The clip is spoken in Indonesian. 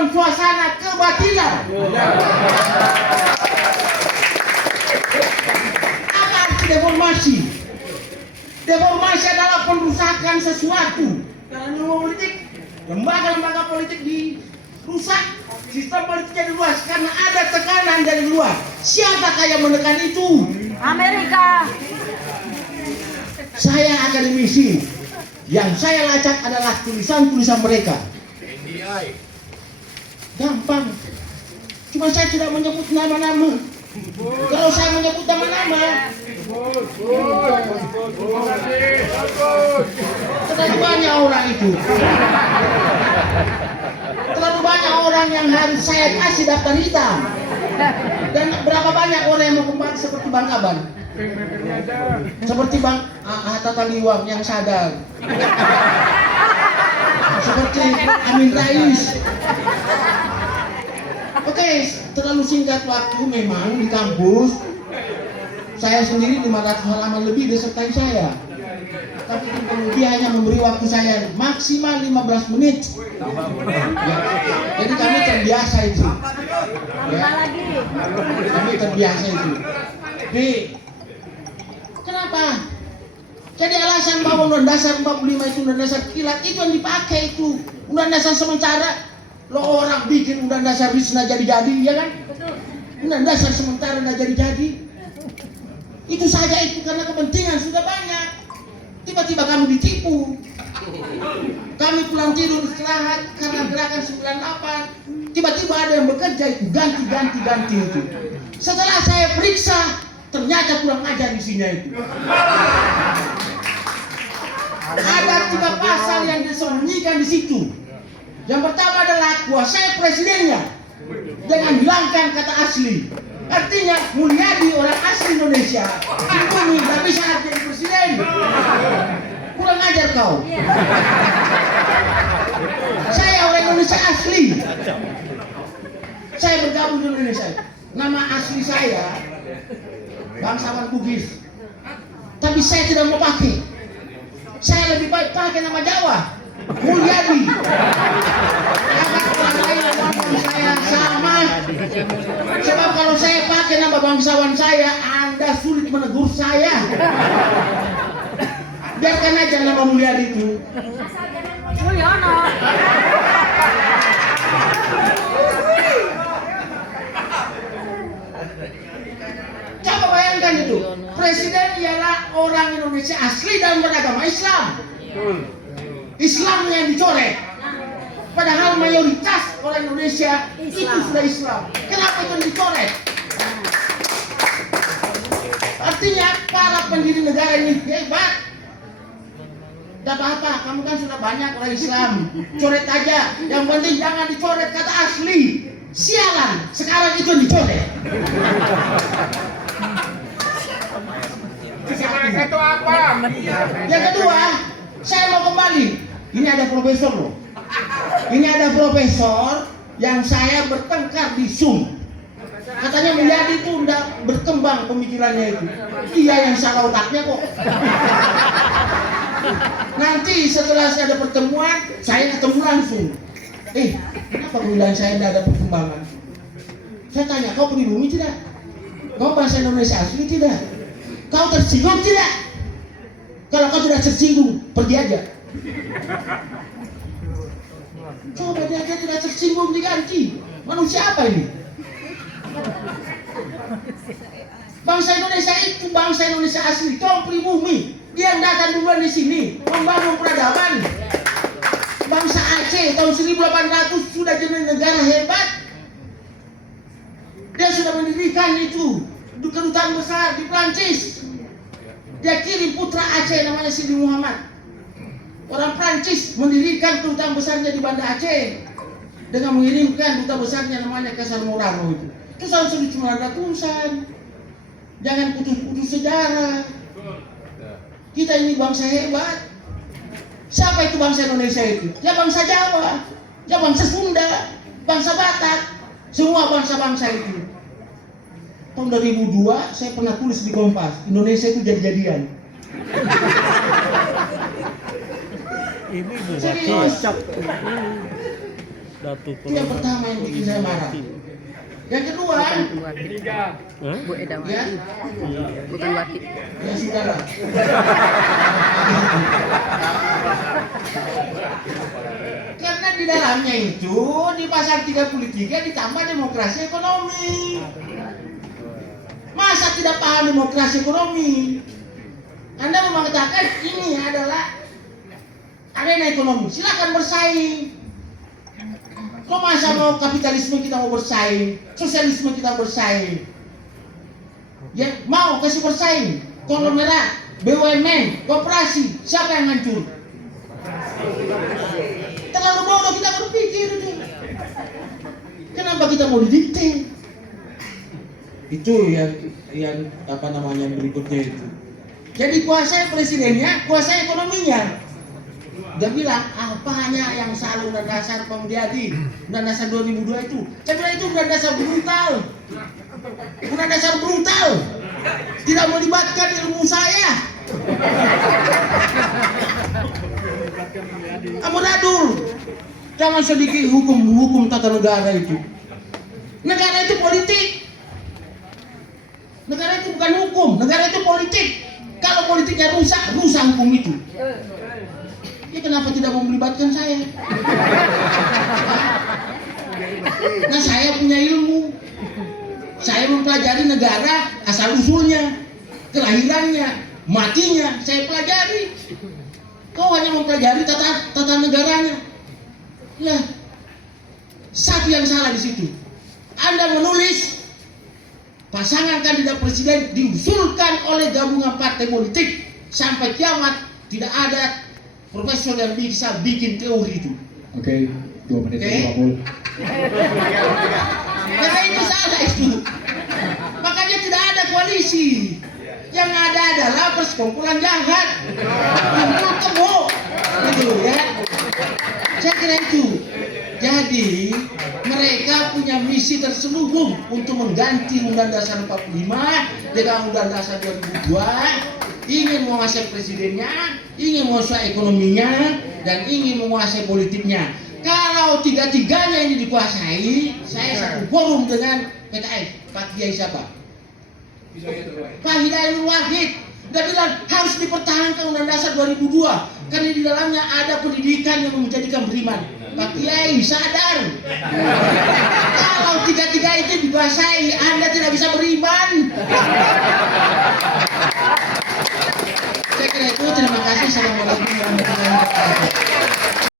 dalam suasana kebatilan. Apa arti deformasi? Deformasi adalah perusakan sesuatu. Dalam ilmu politik, lembaga-lembaga politik dirusak, sistem politiknya diluas karena ada tekanan dari luar. Siapakah yang menekan itu? Amerika. Saya akademisi. Yang saya lacak adalah tulisan-tulisan mereka. Gampang. Cuma saya tidak menyebut nama-nama. Kalau saya menyebut nama-nama, terlalu banyak orang itu. Terlalu banyak orang yang harus saya kasih daftar hitam. Dan berapa banyak orang yang mau kembali seperti Bang Aban, seperti Bang Hatta Taliwang yang sadar, seperti Amin Rais. Oke, terlalu singkat waktu memang di kampus. Saya sendiri 500 halaman lebih disertai saya. Tapi dia hanya memberi waktu saya maksimal 15 menit. Ya. Jadi kami terbiasa itu. Ya. Kami terbiasa itu. B. Kenapa? Jadi alasan bahwa undang dasar 45 itu undang dasar kilat itu yang dipakai itu. Undang dasar sementara. Lo orang bikin undang dasar bisa jadi-jadi, ya kan? Undang dasar sementara nggak jadi-jadi. Itu saja itu karena kepentingan sudah banyak. Tiba-tiba kami ditipu. Kami pulang tidur istirahat karena gerakan 98. Tiba-tiba ada yang bekerja itu ganti itu. Setelah saya periksa, ternyata kurang ajar isinya itu. Ada 3 pasal yang disembunyikan di situ. Yang pertama adalah kuasai presidennya dengan hilangkan kata asli. Artinya Mulyadi orang asli Indonesia, ini tidak bisa jadi presiden. Kurang ajar kau. Saya orang Indonesia asli. Saya bergabung di Indonesia. Nama asli saya bangsawan Bugis. Tapi saya tidak mau pakai. Saya lebih baik pakai nama Jawa. Mulyadi. Orang lain ngomong saya sama. Sebab kalau saya pakai nama bangsawan saya, Anda sulit menegur saya. Biarkan aja nama Mulyadi itu. Mulyono. Coba bayangkan itu. Presiden ialah orang Indonesia asli dan beragama Islam. Islam yang dicoret. Padahal mayoritas orang Indonesia itu sudah Islam. Kenapa itu dicoret? Artinya para pendiri negara ini hebat. Tidak apa-apa, kamu kan sudah banyak orang Islam. Coret aja. Yang penting jangan dicoret kata asli. Sialan, sekarang itu dicoret. Itu apa? Yang kedua, saya mau kembali. Ini ada profesor loh. Ini ada profesor yang saya bertengkar di Zoom. Katanya Mulyadi itu udah berkembang pemikirannya itu. Dia yang salah otaknya kok. Nanti setelah saya ada pertemuan, saya ketemu langsung. Kenapa bilang saya tidak ada perkembangan? Saya tanya, kau pribumi tidak? Kau bahasa Indonesia asli tidak? Kau tersinggung tidak? Kalau kau tidak tersinggung, pergi aja. Coba dia tidak tersinggung diganti. Manusia apa ini? Bangsa Indonesia itu bangsa Indonesia asli. Kau pribumi. Dia yang datang duluan di sini membangun peradaban. Bangsa Aceh tahun 1800 sudah jadi negara hebat. Dia sudah mendirikan itu kedutaan besar di Prancis. Dia kirim putra Aceh namanya Sidi Muhammad. Orang Prancis mendirikan kedutaan besarnya di Banda Aceh dengan mengirimkan duta besarnya namanya Kasar Morano itu. Itu tahun 1900-an. Jangan putus-putus sejarah. Kita ini bangsa hebat. Siapa itu bangsa Indonesia itu? Ya bangsa Jawa, ya bangsa Sunda, bangsa Batak, semua bangsa-bangsa itu. Tahun 2002 saya pernah tulis di Kompas, Indonesia itu jadi-jadian. Ini Serius. Itu yang pertama yang bikin saya marah. Yang kedua, Bu Edawati. ya, Bukan Wati. ya sudahlah. Karena di dalamnya itu di pasal 33 ditambah demokrasi ekonomi. Masa tidak paham demokrasi ekonomi? Anda mengatakan ini adalah arena ekonomi, silakan bersaing. Kok masa mau kapitalisme kita mau bersaing, sosialisme kita bersaing? Ya mau kasih bersaing, konglomerat, BUMN, koperasi, siapa yang hancur? Terlalu bodoh kita berpikir ini. Kenapa kita mau didikte? Itu yang apa namanya berikutnya itu. Jadi kuasai presidennya, kuasai ekonominya. Dia bilang apanya yang salah undang dasar Pemdiadi, undang dasar 2002 itu. Saya bilang itu undang dasar brutal. Undang dasar brutal. Tidak melibatkan ilmu saya. Amuradul. Jangan sedikit hukum tata negara itu. Negara itu politik. Negara itu bukan hukum, negara itu politik. Kalau politiknya rusak hukum itu. Ya kenapa tidak mau melibatkan saya? Nah saya punya ilmu. Saya mempelajari negara asal usulnya, kelahirannya, matinya. Saya pelajari. Kau hanya mempelajari tata negaranya. Lah, satu yang salah di situ. Anda menulis pasangan kandidat presiden diusulkan oleh gabungan partai politik sampai kiamat tidak ada profesor yang bisa bikin teori itu. Oke, 2 menit lagi, Karena itu salah itu. Makanya tidak ada koalisi. Yang ada adalah persekongkolan jahat. Timbul kebo. Gitu ya. Saya kira itu. Jadi mereka punya misi terselubung untuk mengganti Undang Dasar 45 dengan Undang Dasar 2002, ingin menguasai presidennya, ingin menguasai ekonominya, dan ingin menguasai politiknya. Kalau tiga-tiganya ini dikuasai, saya satu forum dengan PKS. Pak Kiai siapa? Pak Hidayat Wahid. Dia bilang harus dipertahankan Undang Dasar 2002 karena di dalamnya ada pendidikan yang menjadikan beriman. Pak Kiai sadar. Kalau tiga-tiga itu dikuasai, Anda tidak bisa beriman. Saya kira itu. Terima kasih. Assalamualaikum warahmatullahi wabarakatuh.